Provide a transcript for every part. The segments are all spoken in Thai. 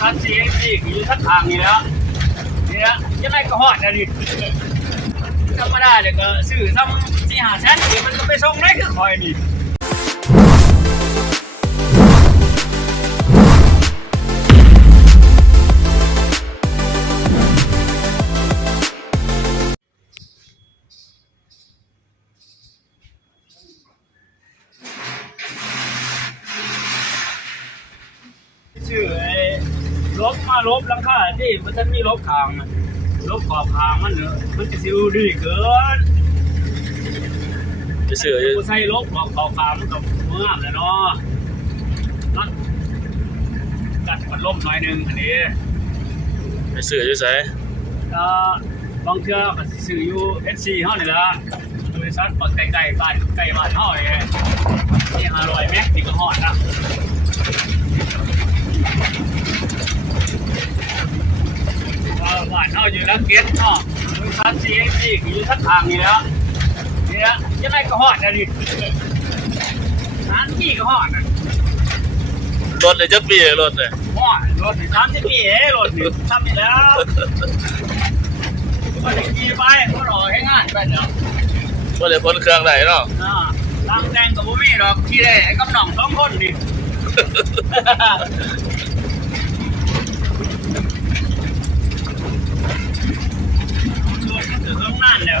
คันซีซีอยู่ทั้งทางนี่แล้วเนี่ยยังไงก็ฮอดนะดิธรรมดาเนี่ยก็ซื้อซ้ำที่หาแสนเดี๋ยวมันก็ไปส่งได้คือคอยนี่ชื่อไอ้ล บมาลบหลังคาที่มันจะมีลบคางน่ะลบขอบคางมันเนอะมันจะสิวดีเกินไปซื้ออยู่กูใส่ลบขอบขอบคางมันก็เมื่อมเลยเนาะนัดกัดมันล่มหน่อยหนึงอันนี้ไปซื้ออยู่ไสก็บางเทื่อก็สิซื้ออยู่เอสซีเฮานี่ละบริษัทปักไก่ๆบ้านไก่บ้านเฮานี่นี่ห้าร้อยแม็กนี่ก็ฮอดนะว่า บ้านเฮาอยู่ลังเก็ตเนาะบริษัทซีเอสซีอยู่ทั้งทางนี่แล้วเนี่ยยังไงก็ฮอดนะดิร้านที่ก็ฮอดนะรถเลยจักปีรถเลยฮอดรถนี่สามสิบปีเอรถนี่ทำนี่แล้วก็ได้ขี่ไปก็รอให้งานไปเนาะบ่ได้พ้นเครื่องได้เนาะอ่างแดงกับบุมี่หรอกขี่ได้ไอ้กำหน่องสองคนนี่ ช่วยถึงเรื่องนั่นเนี่ย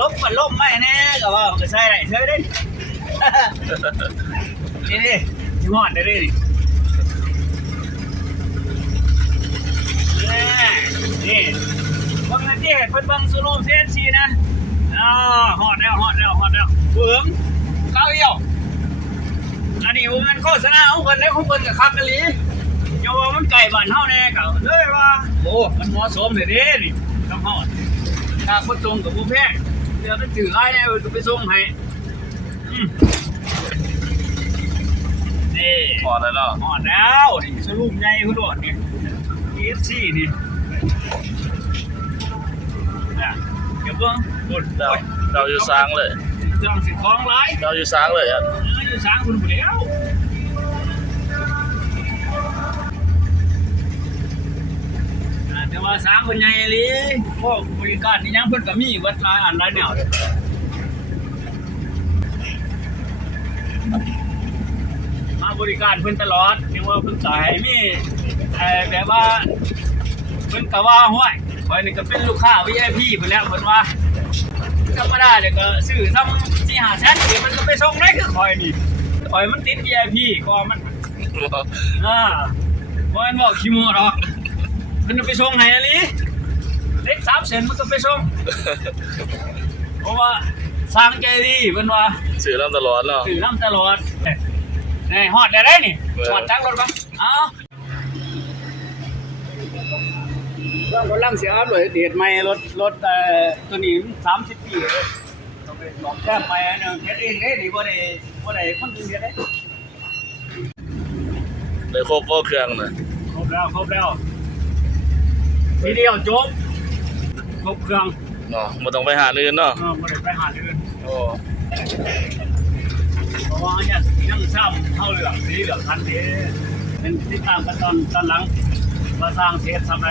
เว้ยไอ้เป็นยังกี่ไรสบายหลานหนึ่งถือไม้ก็บ่ได้ที่มีโก้ขั้นไม้ๆผมกี่แล้วเว้ยบ่ได้บ่ได้พ้นเครื่องเนาะเออบ่ได้คนเกลือมาอยู่แล้วนี่ก็ว่าใส่ไอ้ลบมันลมไม้แน่ก็ว่นก็ใส่ได้เฉยเด้นี่นี่สิฮอดได้เด้นี่แน่นี่บางนทีเพิ่นเบิ่งสุโลมเซนซีนะอ๋อฮอดแล้วฮอดแล้วฮอดแล้วเบิ่งก้าเอี่ยวอันนี้มันโฆษณาของคนแล้วของคนกับคักกะลีอย่าว่ามันไก่บ้านเฮาแน่ก็เลยว่าโอ้มันเหมาะสมเลยเด้นี่ต้องฮอดถ้าคนตรงกับผู้แพง เดี๋ยวมันถือไล่แน่ก็ไปส่งให้อืมนี่พอแล้วเนาะฮอดแล้วนี่สรุปใหญ่คุณโดดนี่ EFC นี่นะเดี๋ยวเบิ่งกดเราเราอยู่ซ้างเลยเครื่องสิของหลายเราอยู่ซ้างเลยอะเอออยู่ช้างคุณผู้เดียว อ่าแต่ว่าช้างคนใหญ่อีหลีพวกบริการนี่ยังเพิ่นก็มีเวัดหลายอันหลายแนวเด้อมาบริการเพิ่นตลอดเรียกว่าเพิ่นก็ให้มีเอ่อแบบว่าเพิ่นก็ว่าห้วยข่อยนี่ก็เป็นลูกค้า VIP เพิ่นแล้วเพิ่นว่าธรรมดาเนี่ยก็ซื้อซ้ำที่หาแสนเดี๋ยวมันก็ไปส่งได้คือคอยนี่คอยมันติด VIP ก็มันอ่าเพราะมันบอกคิโมหรอก มันจะไปส่งไหนอะลิเล็กสามเซนมันก็ไปส่งเพราะว่าสร้างใจดีมันว่าซื้อน้ำตลอดเนาะถือน้ำตลอดนี่ฮอดได้ได้นี่ฮอดจังรถปะเอ้าเรื่องกำลังเสียเลยเดียดใหม่รถรถเอ่อตัวนี้สามสิบปีเลยต้องไปบอกแก้มไปอันนึงเฮ็ดเองเด้นี่บ่ได้บ่ได้คนอื่นเฮ็ดได้เลยครบบ่เครื่องน่ะครบแล้วครบแล้ว ทีเดียวจบครบเครื่องเนาะบ่ต้องไปหาอื่นเนาะเออบ่ได้ไปหาอื่นโอ้เพราะว่าอันเนี้ยยังซ้ำเท่าเหลืองสีเหลืองคันเด้เป็นติดตามกันตอนตอนหลังว่าสร้างเสร็จทำไร